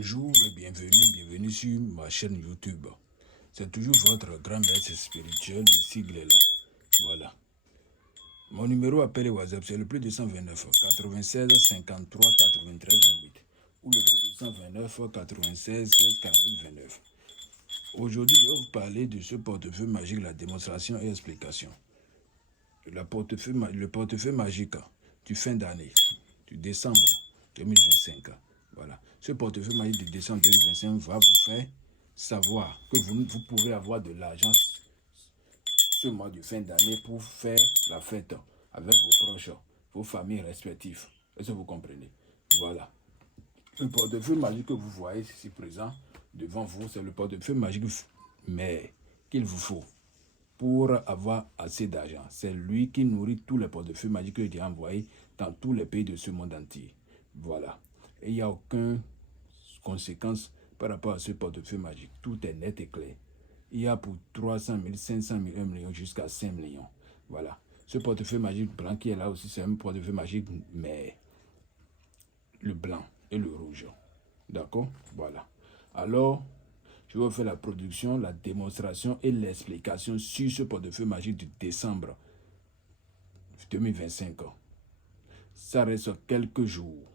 Bonjour et bienvenue sur ma chaîne YouTube. C'est toujours votre grand maître spirituel ici Glélé. Voilà. Mon numéro appel et WhatsApp c'est le plus 229 96 53 93 28 ou le plus 229 96 16 48 29. Aujourd'hui, je vais vous parler de ce portefeuille magique, la démonstration et explication. Le portefeuille magique du fin d'année, du décembre 2025. Voilà. Ce portefeuille magique de décembre 2025 va vous faire savoir que vous pouvez avoir de l'argent ce mois de fin d'année pour faire la fête avec vos proches, vos familles respectives. Est-ce que vous comprenez? Voilà. Le portefeuille magique que vous voyez ici présent devant vous, c'est le portefeuille magique mais qu'il vous faut pour avoir assez d'argent. C'est lui qui nourrit tous les portefeuilles magiques que j'ai envoyés dans tous les pays de ce monde entier. Voilà. Et il n'y a aucune conséquence par rapport à ce portefeuille magique. Tout est net et clair. Il y a pour 300 000, 500 000, 1 million jusqu'à 5 millions. Voilà. Ce portefeuille magique blanc qui est là aussi, c'est un portefeuille magique, mais le blanc et le rouge. D'accord? Voilà. Alors, je vais vous faire la production, la démonstration et l'explication sur ce portefeuille magique de décembre 2025. Ça reste quelques jours,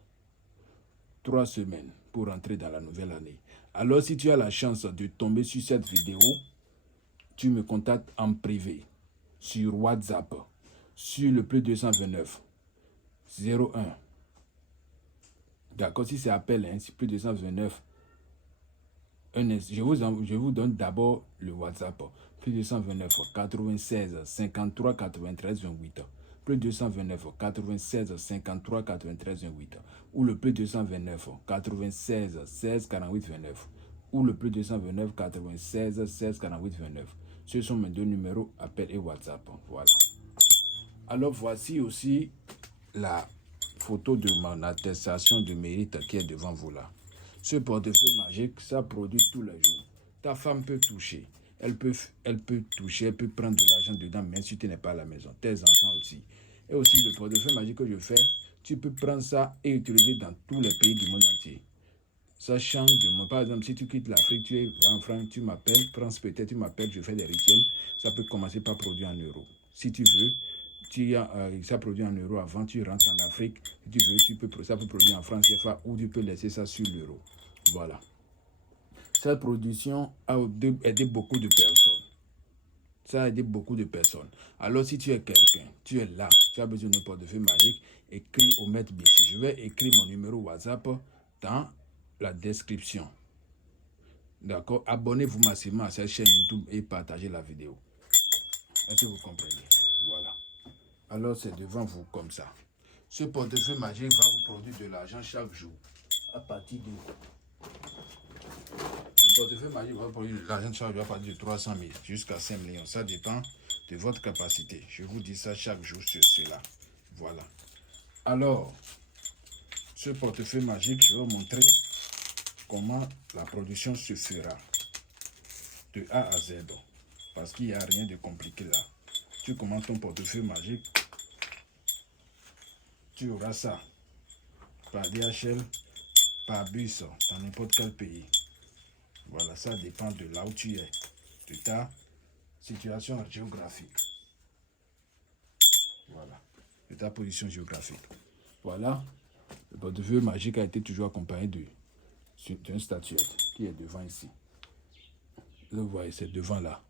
3 semaines pour entrer dans la nouvelle année. Alors, si tu as la chance de tomber sur cette vidéo, tu me contactes en privé sur WhatsApp, sur le plus 229 01. D'accord, si c'est appel, hein, c'est plus 229. Je vous donne d'abord le WhatsApp. Plus 229 96 53 93 28. Plus 229 96 53 93 28. Ou le plus 229 96 16 48 29. Ou le plus 229 96 16 48 29. Ce sont mes deux numéros, appel et WhatsApp. Voilà. Alors voici aussi la photo de mon attestation de mérite qui est devant vous là. Ce portefeuille magique, ça produit tous les jours. Ta femme peut toucher. Elle peut toucher, elle peut prendre de l'argent dedans, même si tu n'es pas à la maison. Tes enfants aussi. Et aussi le portefeuille magique que je fais, tu peux prendre ça et utiliser dans tous les pays du monde entier. Ça change de moi. Par exemple, si tu quittes l'Afrique, tu vas en France, tu m'appelles, France peut-être, tu m'appelles, je fais des rituels. Ça peut commencer par produire en euros. Si tu veux, ça produit en euros avant, tu rentres en Afrique. Si tu veux, ça peut produire en France CFA ou tu peux laisser ça sur l'euro. Voilà. Cette production a aidé beaucoup de personnes. Ça a aidé beaucoup de personnes. Alors, si tu es quelqu'un, tu es là, tu as besoin d'un portefeuille magique, écris au maître Bissi. Je vais écrire mon numéro WhatsApp dans la description. D'accord? Abonnez-vous massivement à cette chaîne YouTube et partagez la vidéo. Est-ce que vous comprenez? Voilà. Alors, c'est devant vous comme ça. Ce portefeuille magique va vous produire de l'argent chaque jour. À partir de... Le portefeuille magique va vous produire de l'argent chaque jour à partir de 300 000 jusqu'à 5 millions. Ça dépend de votre capacité. Je vous dis ça chaque jour sur cela. Voilà. Alors, ce portefeuille magique, je vais vous montrer comment la production se fera de A à Z. Parce qu'il n'y a rien de compliqué là. Tu commandes ton portefeuille magique. Tu auras ça par DHL, par bus, dans n'importe quel pays. Voilà, ça dépend de là où tu es, de ta situation géographique. Voilà, de ta position géographique. Voilà, le portefeuille magique a été toujours accompagné d'une statuette qui est devant ici. Vous voyez, c'est devant là.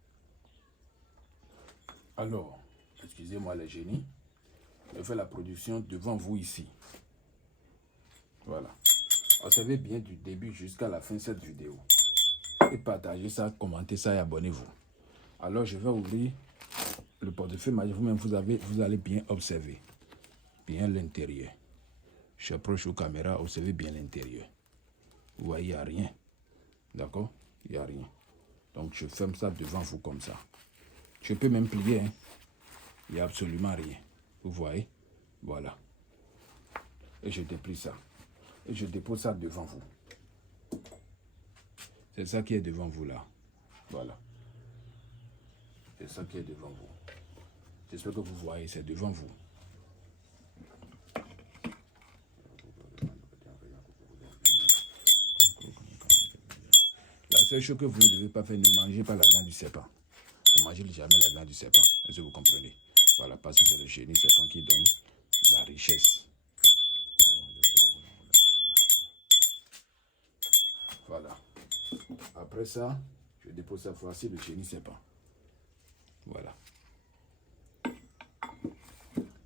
Alors, excusez-moi les génies, je fais la production devant vous ici. Voilà. Observez bien du début jusqu'à la fin de cette vidéo. Et partagez ça, commentez ça et abonnez-vous. Alors, je vais ouvrir le portefeuille magique. Vous-même, vous allez bien observer. Bien l'intérieur. J'approche aux caméras, observez bien l'intérieur. Vous voyez, il n'y a rien. D'accord? Il n'y a rien. Donc, je ferme ça devant vous comme ça. Je peux même plier. Hein? Il n'y a absolument rien. Vous voyez? Voilà. Et je déplie ça. Et je dépose ça devant vous. C'est ça qui est devant vous là. Voilà. C'est ça qui est devant vous. J'espère que vous voyez, c'est devant vous. seule chose que vous ne devez pas faire, ne mangez pas la viande du serpent. Ne mangez jamais la viande du serpent. Est-ce que vous comprenez? Voilà, parce que c'est le génie serpent qui donne la richesse. Voilà. Après ça, je dépose cette fois-ci le génie serpent. Voilà.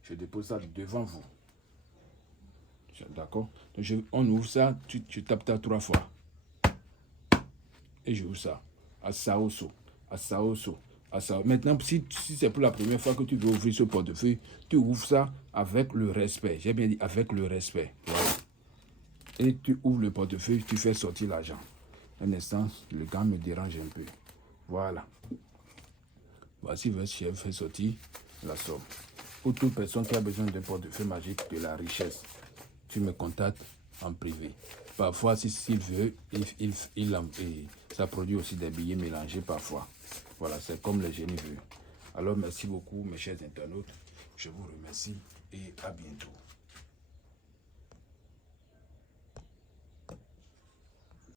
Je dépose ça devant vous. D'accord? On ouvre ça, tu tapes ça 3 fois. Et je ouvre ça. Asaoso. Asaoso. Asaoso. Maintenant, si c'est pour la première fois que tu veux ouvrir ce portefeuille, tu ouvres ça avec le respect. J'ai bien dit avec le respect. Voilà. Et tu ouvres le portefeuille, tu fais sortir l'argent. Un instant, le gars me dérange un peu. Voilà. Voici votre chef fait sortir la somme. Pour toute personne qui a besoin d'un portefeuille magique de la richesse, tu me contactes en privé. Parfois, s'il veut, ça produit aussi des billets mélangés parfois. Voilà, c'est comme le génie veut. Alors, merci beaucoup, mes chers internautes. Je vous remercie et à bientôt.